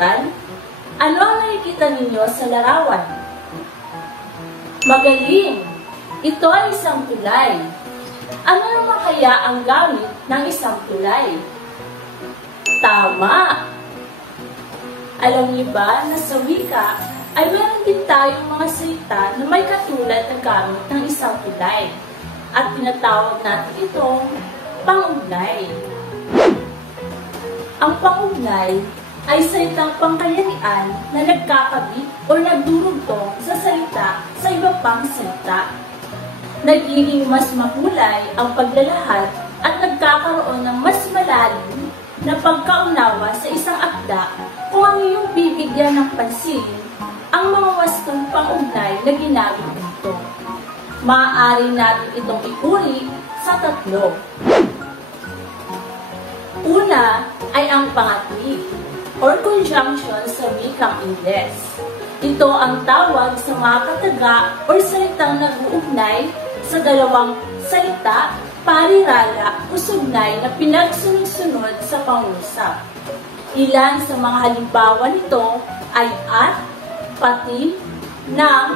pag-aaral? Ano ang nakikita ninyo sa larawan? Magaling! Ito ay isang tulay. Ano naman kaya ang gamit ng isang tulay? Tama! Alam niyo ba na sa wika ay meron din tayong mga salita na may katulad na gamit ng isang tulay at tinatawag natin itong pangugnay. Ang pangugnay ay salitang pangkayarian na nagkakabit o nagdurugtong sa salita sa iba pang salita. Nagiging mas mahulay ang paglalahad at nagkakaroon ng mas malalim na pagkaunawa sa isang akda kung ang iyong bibigyan ng pansin ang mga wastong pangugnay na ginamit dito. Maaari natin itong iuri sa tatlo. Una ay ang pangatwid or conjunction sa wikang Ingles. Ito ang tawag sa mga kataga or salitang nag-uugnay sa dalawang salita, parirala o sugnay na pinagsunod-sunod sa pangusap. Ilan sa mga halimbawa nito ay at, pati, ng,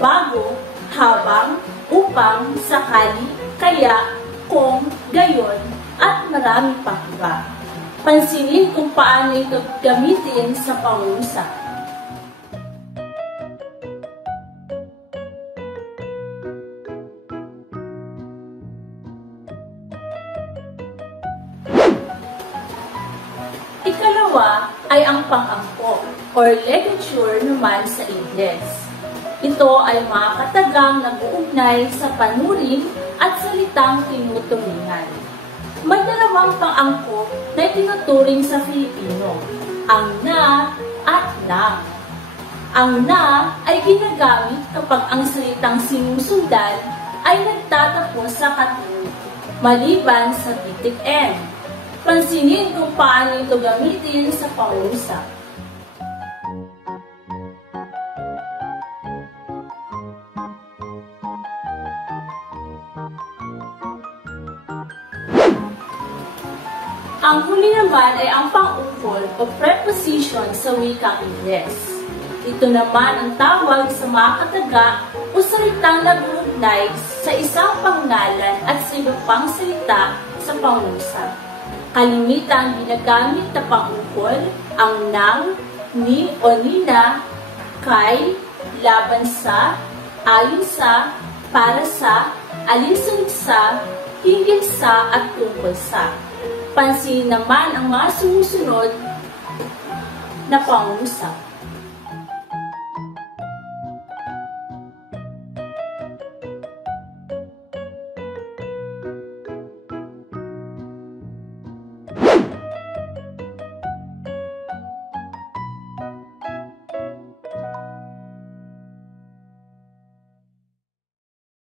bago, habang, upang, sakali, kaya, kung, gayon, at marami pang iba. Pansinin kung paano ito gamitin sa pangusap. Ikalawa ay ang pang-angkop or ligature naman sa Ingles. Ito ay mga katagang nag-uugnay sa panurin at salitang tinuturingan. May dalawang pang-angkop na itinuturing sa Filipino, ang na at na. Ang na ay ginagamit kapag ang salitang sinusundan ay nagtatapos sa katulad, maliban sa titik N. Pansinin kung paano ito gamitin sa pangusap. Ang huli naman ay ang pang-ukol o preposition sa wikang Ingles. Ito naman ang tawag sa mga kataga o salitang nag-uugnay sa isang pangalan at sa iba pang salita sa pangusap. Kalimitang ginagamit na pang-ukol ang nang, ni o nina, kay, laban sa, ayon sa, para sa, alinsunod sa, hinggil sa at tungkol sa. Pansinin naman ang mga sumusunod na pangusap.